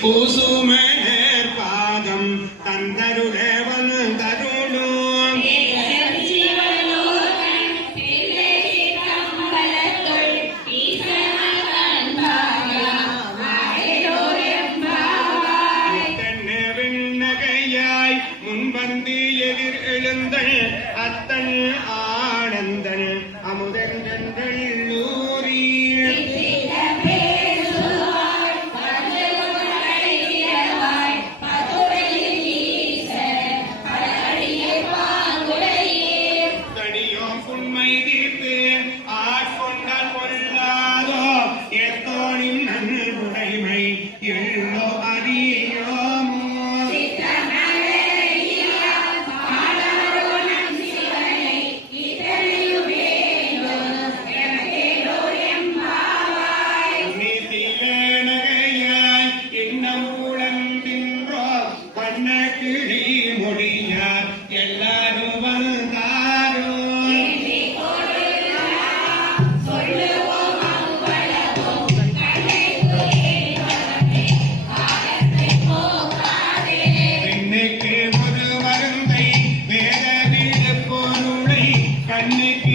பூசுமேர் பாதம் தந்தருடேவன் தருணோம் நகையாய் முன்பந்தி எதிர் எழுந்தள் அத்தன் ஆனந்தன் அமுதங்கள் ஆட்கொண்டால் கொள்ளாதோ எத்தோனின் நன்றுடைமை எள்ளோ அறியோமோ நகையாய் இன்னம் உழந்தின்றோ பண்ண கிளி மொழியார் எல்லாரும் வந்தாரோ கண்ணுக்கு